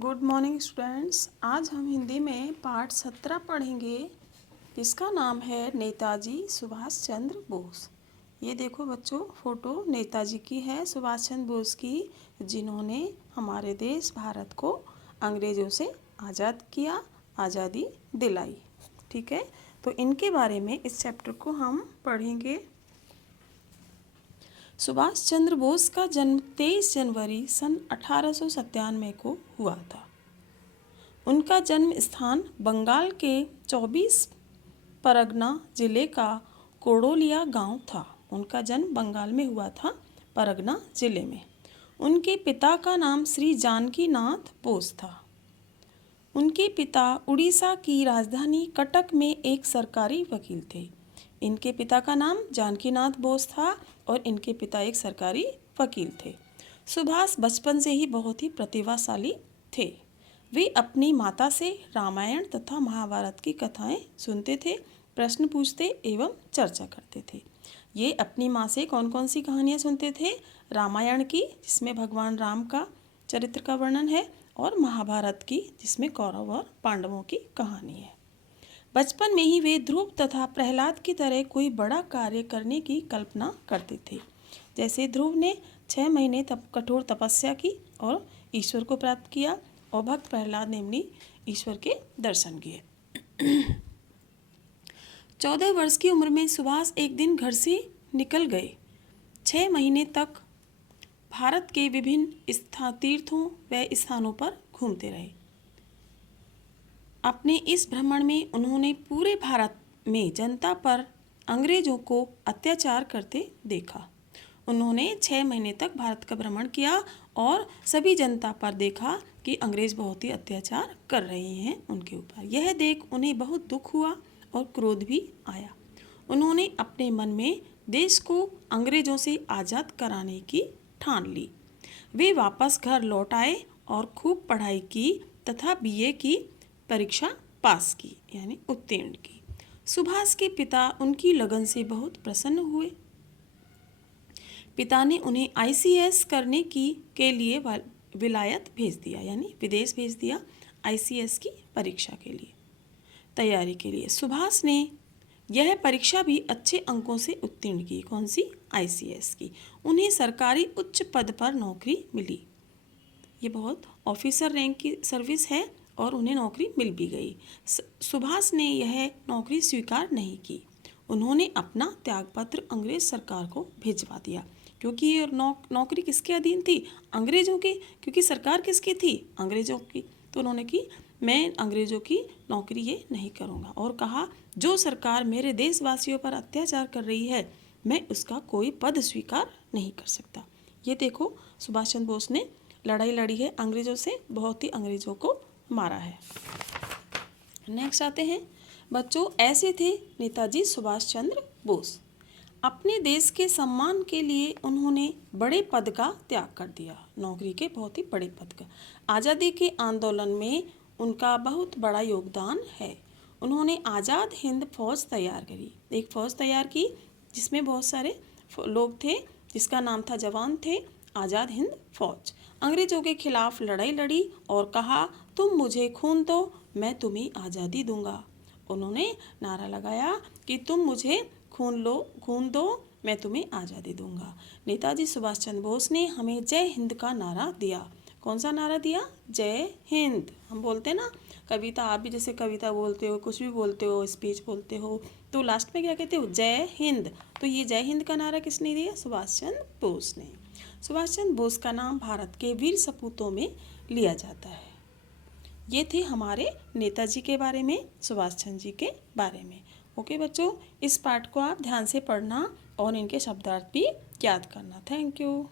Good morning students. आज हम हिंदी में पाठ 17 पढ़ेंगे जिसका नाम है नेताजी सुभाष चंद्र बोस। ये देखो बच्चों, फोटो नेताजी की है, सुभाष चंद्र बोस की, जिन्होंने हमारे देश भारत को अंग्रेज़ों से आज़ाद किया, आज़ादी दिलाई। ठीक है, तो इनके बारे में इस चैप्टर को हम पढ़ेंगे। सुभाष चंद्र बोस का जन्म 23 जनवरी सन 1897 को हुआ था। उनका जन्म स्थान बंगाल के 24 परगना जिले का कोडोलिया गांव था। उनका जन्म बंगाल में हुआ था, परगना जिले में। उनके पिता का नाम श्री जानकी नाथ बोस था। उनके पिता उड़ीसा की राजधानी कटक में एक सरकारी वकील थे। इनके पिता का नाम जानकीनाथ बोस था और इनके पिता एक सरकारी वकील थे। सुभाष बचपन से ही बहुत ही प्रतिभाशाली थे। वे अपनी माता से रामायण तथा महाभारत की कथाएं सुनते थे, प्रश्न पूछते एवं चर्चा करते थे। ये अपनी माँ से कौन कौन सी कहानियाँ सुनते थे? रामायण की, जिसमें भगवान राम का चरित्र का वर्णन है, और महाभारत की, जिसमें कौरव और पांडवों की कहानी है। बचपन में ही वे ध्रुव तथा प्रहलाद की तरह कोई बड़ा कार्य करने की कल्पना करते थे। जैसे ध्रुव ने 6 महीने कठोर तपस्या की और ईश्वर को प्राप्त किया, और भक्त प्रहलाद ने भी ईश्वर के दर्शन किए। 14 वर्ष की उम्र में सुभाष एक दिन घर से निकल गए। 6 महीने तक भारत के विभिन्न तीर्थों व स्थानों पर घूमते रहे। अपने इस भ्रमण में उन्होंने पूरे भारत में जनता पर अंग्रेजों को अत्याचार करते देखा। उन्होंने 6 महीने तक भारत का भ्रमण किया और सभी जनता पर देखा कि अंग्रेज बहुत ही अत्याचार कर रहे हैं उनके ऊपर। यह देख उन्हें बहुत दुख हुआ और क्रोध भी आया। उन्होंने अपने मन में देश को अंग्रेजों से आज़ाद कराने की ठान ली। वे वापस घर लौट आए और खूब पढ़ाई की तथा बीए की परीक्षा पास की, यानी उत्तीर्ण की। सुभाष के पिता उनकी लगन से बहुत प्रसन्न हुए। पिता ने उन्हें आईसीएस करने के लिए विलायत भेज दिया, यानी विदेश भेज दिया आईसीएस की परीक्षा के लिए, तैयारी के लिए। सुभाष ने यह परीक्षा भी अच्छे अंकों से उत्तीर्ण की। कौन सी? आईसीएस की। उन्हें सरकारी उच्च पद पर नौकरी मिली। ये बहुत ऑफिसर रैंक की सर्विस है और उन्हें नौकरी मिल भी गई। सुभाष ने यह नौकरी स्वीकार नहीं की। उन्होंने अपना त्यागपत्र अंग्रेज सरकार को भिजवा दिया, क्योंकि ये नौकरी किसके अधीन थी? अंग्रेजों के। क्योंकि सरकार किसकी थी? अंग्रेजों की। तो उन्होंने की मैं अंग्रेजों की नौकरी ये नहीं करूँगा, और कहा जो सरकार मेरे देशवासियों पर अत्याचार कर रही है, मैं उसका कोई पद स्वीकार नहीं कर सकता। ये देखो, सुभाष चंद्र बोस ने लड़ाई लड़ी है अंग्रेजों से, बहुत ही अंग्रेजों को मारा है। नेक्स्ट आते हैं बच्चों, ऐसे थे नेताजी सुभाष चंद्र बोस। अपने देश के सम्मान के लिए उन्होंने बड़े पद का त्याग कर दिया, नौकरी के बहुत ही बड़े पद का। आज़ादी के आंदोलन में उनका बहुत बड़ा योगदान है। उन्होंने आज़ाद हिंद फौज तैयार करी, एक फौज तैयार की जिसमें बहुत सारे लोग थे, जिसका नाम था, जवान थे, आज़ाद हिंद फौज। अंग्रेजों के खिलाफ लड़ाई लड़ी और कहा तुम मुझे खून दो, मैं तुम्हें आज़ादी दूंगा। उन्होंने नारा लगाया कि तुम मुझे खून दो, मैं तुम्हें आज़ादी दूंगा। नेताजी सुभाष चंद्र बोस ने हमें जय हिंद का नारा दिया। कौन सा नारा दिया? जय हिंद। हम बोलते ना कविता, आप भी जैसे कविता बोलते हो, कुछ भी बोलते हो, स्पीच बोलते हो, तो लास्ट में क्या कहते हो? जय हिंद। तो ये जय हिंद का नारा किसने दिया? सुभाष चंद्र बोस ने। सुभाष चंद्र बोस का नाम भारत के वीर सपूतों में लिया जाता है। ये थे हमारे नेताजी के बारे में, सुभाष चंद्र जी के बारे में। ओके बच्चों, इस पाठ को आप ध्यान से पढ़ना और इनके शब्दार्थ भी याद करना। Thank you.